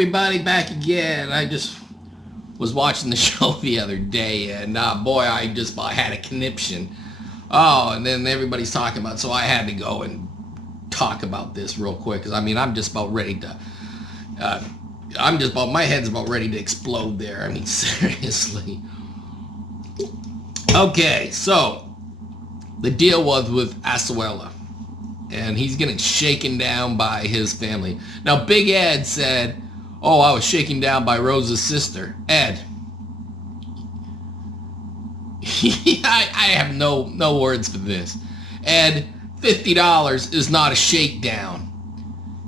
everybody, back again. I just was watching the show the other day, and boy, I just had a conniption. Oh, and then everybody's talking about, so I had to go and talk about this real quick, because I mean, I'm just about ready to, my head's about ready to explode there. I mean, seriously. Okay, so the deal was with Asuela, and he's getting shaken down by his family. Now, Big Ed said, oh, I was shaken down by Rose's sister. Ed, I have no words for this. Ed, $50 is not a shakedown.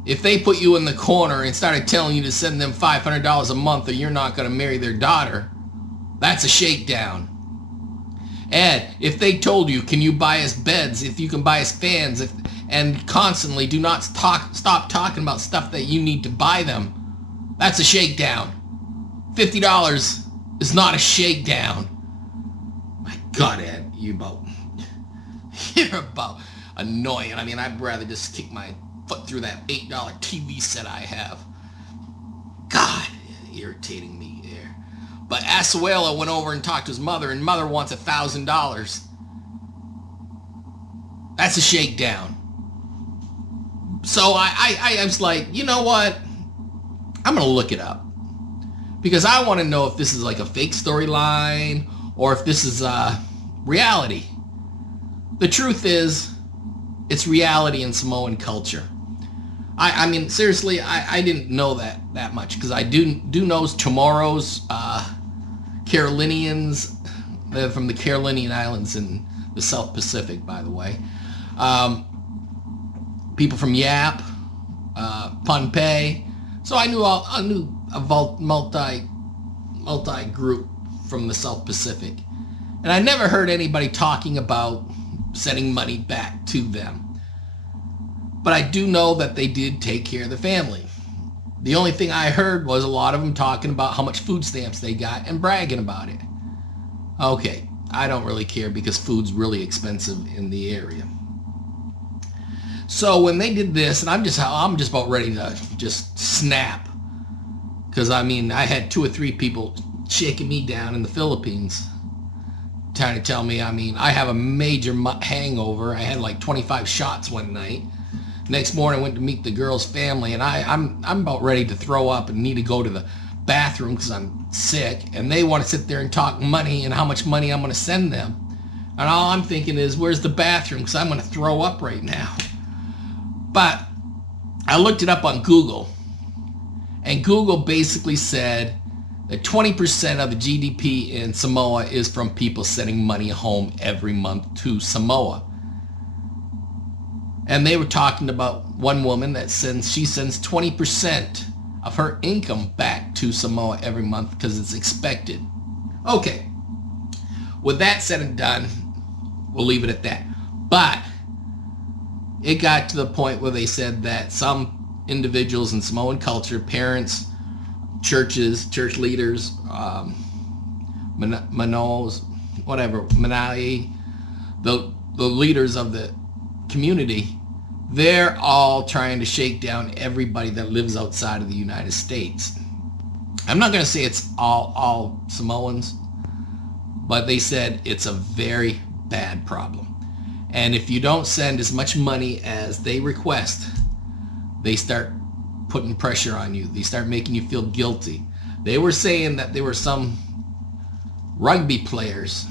If they put you in the corner and started telling you to send them $500 a month or you're not going to marry their daughter, that's a shakedown. Ed, if they told you, can you buy us beds, if you can buy us fans, and constantly do not stop talking about stuff that you need to buy them, that's a shakedown. $50 is not a shakedown. My God, Ed, you're about annoying. I mean, I'd rather just kick my foot through that $8 TV set I have. God, irritating me there. But Asuela went over and talked to his mother, and mother wants $1,000. That's a shakedown. So I was like, you know what? I'm going to look it up. Because I want to know if this is like a fake storyline or if this is reality. The truth is, it's reality in Samoan culture. I mean, seriously, I didn't know that much, because I do know Chamorros, Carolinians. They're from the Carolinian Islands in the South Pacific, by the way. People from Yap, Pohnpei. So I knew a multi group from the South Pacific, and I never heard anybody talking about sending money back to them. But I do know that they did take care of the family. The only thing I heard was a lot of them talking about how much food stamps they got and bragging about it. Okay, I don't really care because food's really expensive in the area. So when they did this, and I'm just about ready to just snap, because I mean, I had 2 or 3 people shaking me down in the Philippines, trying to tell me, I mean, I have a major hangover. I had like 25 shots one night. Next morning, I went to meet the girl's family, and I'm about ready to throw up and need to go to the bathroom because I'm sick, and they want to sit there and talk money and how much money I'm going to send them. And all I'm thinking is, where's the bathroom? Because I'm going to throw up right now. But I looked it up on Google, and Google basically said that 20% of the GDP in Samoa is from people sending money home every month to Samoa. And they were talking about one woman that she sends 20% of her income back to Samoa every month because it's expected. Okay, with that said and done, we'll leave it at that. But it got to the point where they said that some individuals in Samoan culture, parents, churches, church leaders, Manos, whatever, Manai, the leaders of the community, they're all trying to shake down everybody that lives outside of the United States. I'm not going to say it's all Samoans, but they said it's a very bad problem. And if you don't send as much money as they request, they start putting pressure on you. They start making you feel guilty. They were saying that there were some rugby players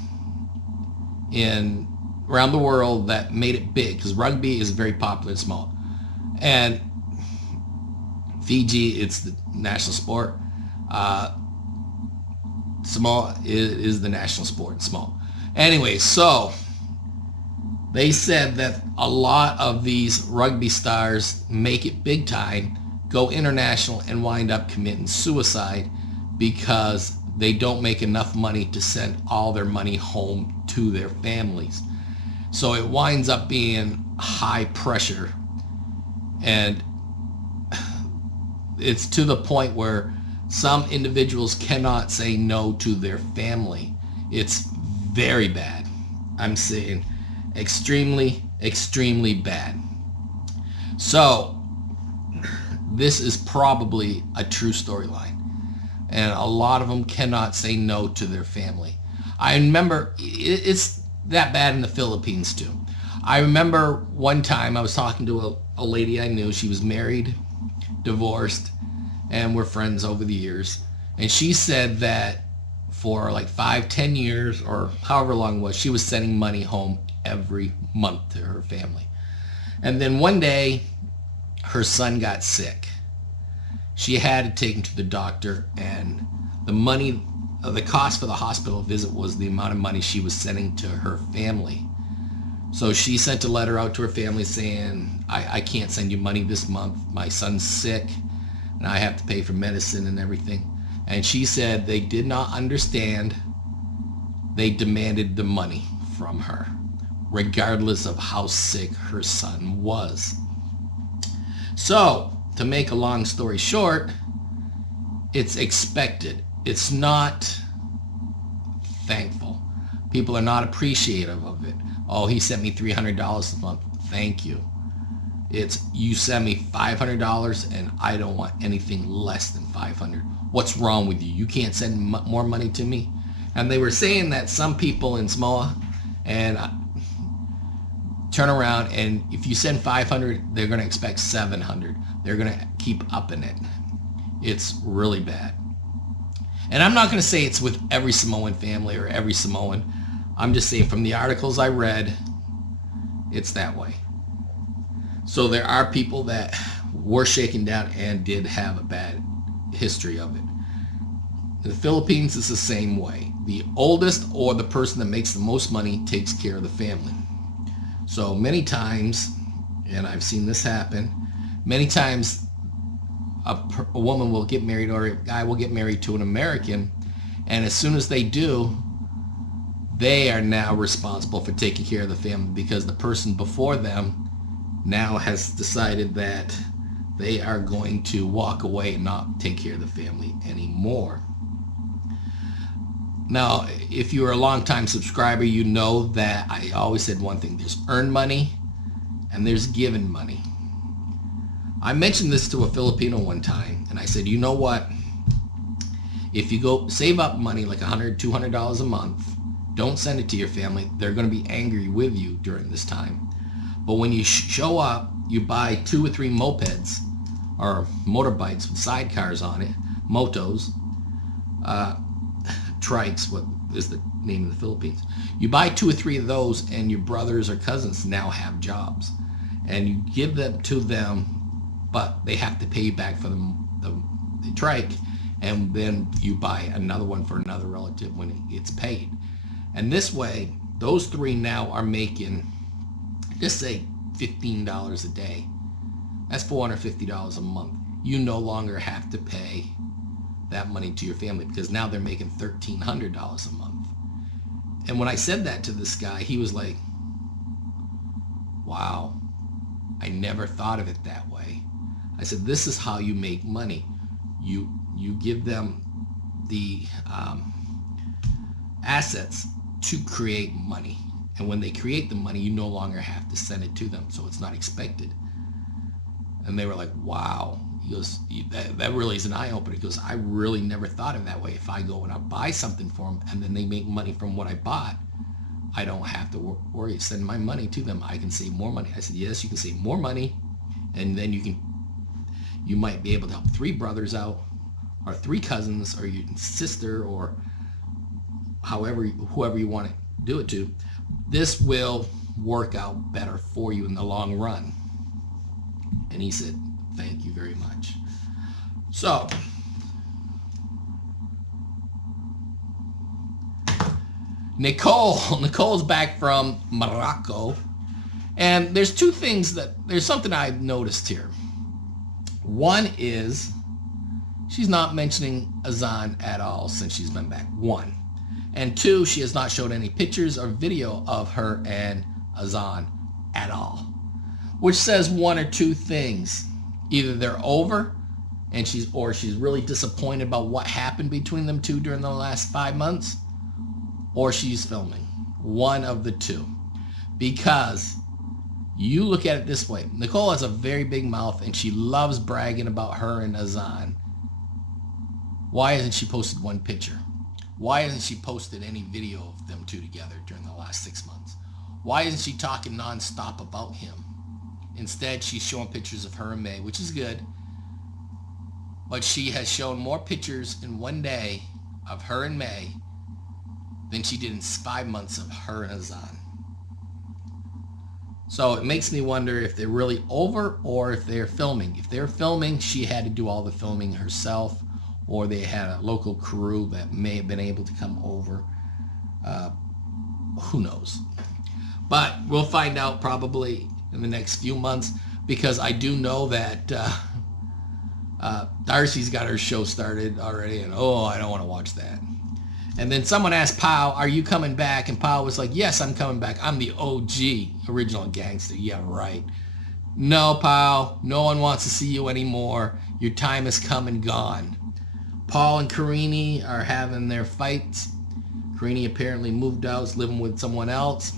around the world that made it big, because rugby is very popular in Samoa. And Fiji, it's the national sport. Samoa is the national sport in Samoa. Anyway, so they said that a lot of these rugby stars make it big time, go international, and wind up committing suicide because they don't make enough money to send all their money home to their families. So it winds up being high pressure, and it's to the point where some individuals cannot say no to their family. It's very bad. I'm saying extremely, extremely bad. So this is probably a true storyline. And a lot of them cannot say no to their family. I remember it's that bad in the Philippines too. I remember one time I was talking to a lady I knew. She was married, divorced, and we're friends over the years. And she said that for like 5-10 years or however long it was, she was sending money home every month to her family. And then one day her son got sick. She had to take him to the doctor, and the cost for the hospital visit was the amount of money she was sending to her family. So she sent a letter out to her family saying, I can't send you money this month. My son's sick and I have to pay for medicine and everything. And she said they did not understand. They demanded the money from her, regardless of how sick her son was. So, to make a long story short, it's expected. It's not thankful. People are not appreciative of it. Oh, he sent me $300 a month. Thank you. It's, you send me $500 and I don't want anything less than $500. What's wrong with you? You can't send more money to me? And they were saying that some people in Samoa and turn around, and if you send $500, they're going to expect $700. They're going to keep upping it. It's really bad. And I'm not going to say it's with every Samoan family or every Samoan. I'm just saying from the articles I read, it's that way. So there are people that were shaken down and did have a bad history of it. In the Philippines, it's the same way. The oldest or the person that makes the most money takes care of the family. So many times, and I've seen this happen, many times a woman will get married or a guy will get married to an American, and as soon as they do, they are now responsible for taking care of the family because the person before them now has decided that they are going to walk away and not take care of the family anymore. Now, if you're a long-time subscriber, you know that I always said one thing. There's earned money and there's given money. I mentioned this to a Filipino one time, and I said, you know what? If you go save up money like $100, $200 a month, don't send it to your family. They're going to be angry with you during this time. But when you show up, you buy 2 or 3 mopeds or motorbikes with sidecars on it, motos, trikes, what is the name of the Philippines. You buy 2 or 3 of those, and your brothers or cousins now have jobs. And you give them to them, but they have to pay you back for the trike, and then you buy another one for another relative when it gets paid. And this way, those 3 now are making, just say $15 a day. That's $450 a month. You no longer have to pay that money to your family because now they're making $1,300 a month. And when I said that to this guy, he was like, wow, I never thought of it that way. I said, this is how you make money. You give them the assets to create money. And when they create the money, you no longer have to send it to them, so it's not expected. And they were like, wow. He goes, that really is an eye-opener. He goes, I really never thought of that way. If I go and I buy something for them and then they make money from what I bought, I don't have to worry. Send my money to them. I can save more money. I said, yes, you can save more money, and then you might be able to help 3 brothers out, or 3 cousins, or your sister, or whoever you want to do it to. This will work out better for you in the long run. And he said, thank you very much. So, Nicole's back from Morocco. And there's 2 things there's something I've noticed here. One is she's not mentioning Azan at all since she's been back. 1. And 2, she has not showed any pictures or video of her and Azan at all. Which says 1 or 2 things. Either they're over and she's really disappointed about what happened between them 2 during the last 5 months, or she's filming. One of the 2. Because You look at it this way. Nicole has a very big mouth, and she loves bragging about her and Azan. Why hasn't she posted one picture? Why hasn't she posted any video of them two together during the last 6 months? Why isn't she talking nonstop about him? Instead, she's showing pictures of her and May, which is good. But she has shown more pictures in one day of her and May than she did in 5 months of her and Azan. So it makes me wonder if they're really over or if they're filming. If they're filming, she had to do all the filming herself, or they had a local crew that may have been able to come over. Who knows? But we'll find out probably in the next few months, because I do know that Darcy's got her show started already, and I don't want to watch that. And then someone asked Pow, are you coming back? And Pow was like, yes, I'm coming back. I'm the OG, original gangster. Yeah, right. No, Pow, no one wants to see you anymore. Your time has come and gone. Paul and Karine are having their fights. Karine apparently moved out, is living with someone else,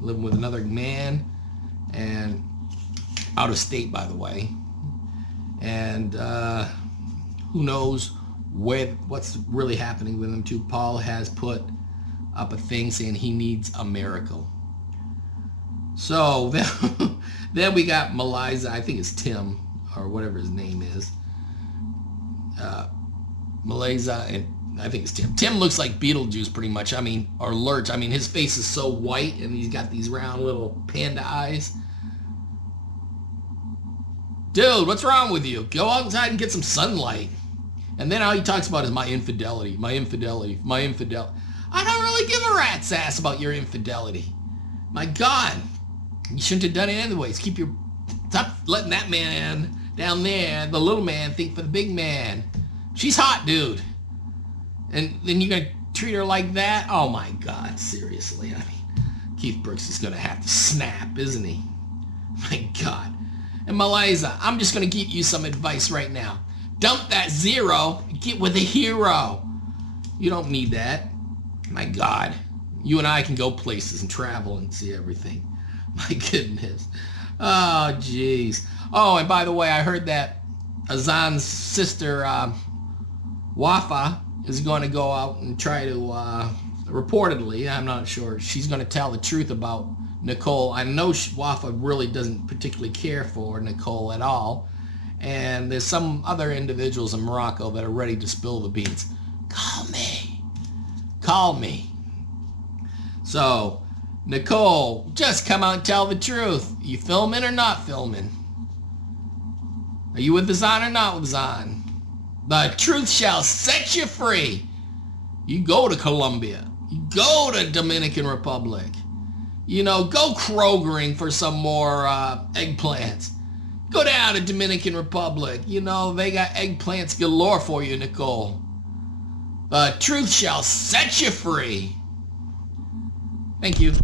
living with another man, and out of state, by the way. And who knows what's really happening with him too. Paul has put up a thing saying he needs a miracle. So then we got Maliza, I think it's Tim, or whatever his name is. Maliza, and I think it's Tim. Tim looks like Beetlejuice pretty much. I mean, or Lerch. I mean, his face is so white, and he's got these round little panda eyes. Dude, what's wrong with you? Go outside and get some sunlight. And then all he talks about is my infidelity. I don't really give a rat's ass about your infidelity. My God. You shouldn't have done it anyways. Stop letting that man down there, the little man, think for the big man. She's hot, dude. And then you're going to treat her like that? Oh my God, seriously. I mean, Keith Brooks is going to have to snap, isn't he? My God. And Maliza, I'm just going to give you some advice right now. Dump that zero and get with a hero. You don't need that. My God. You and I can go places and travel and see everything. My goodness. Oh, jeez. Oh, and by the way, I heard that Azan's sister, Wafa, is going to go out and try to, reportedly, I'm not sure, she's going to tell the truth about Nicole. I know Wafa really doesn't particularly care for Nicole at all. And there's some other individuals in Morocco that are ready to spill the beans. Call me. Call me. So, Nicole, just come out and tell the truth. You filming or not filming? Are you with Azan or not with Azan? The truth shall set you free. You go to Colombia. You go to Dominican Republic. You know, go Krogering for some more eggplants. Go down to Dominican Republic. You know, they got eggplants galore for you, Nicole. The truth shall set you free. Thank you.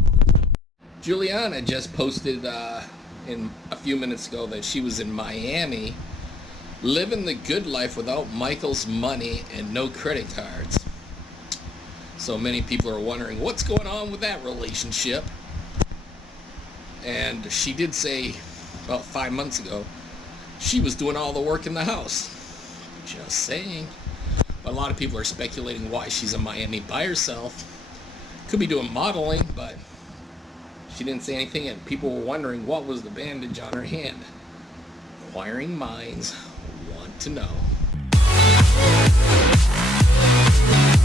Juliana just posted in a few minutes ago that she was in Miami living the good life without Michael's money and no credit cards. So many people are wondering what's going on with that relationship. And she did say about 5 months ago she was doing all the work in the house. Just saying. But a lot of people are speculating why she's in Miami by herself. Could be doing modeling, but she didn't say anything, and people were wondering what was the bandage on her hand. Inquiring minds want to know.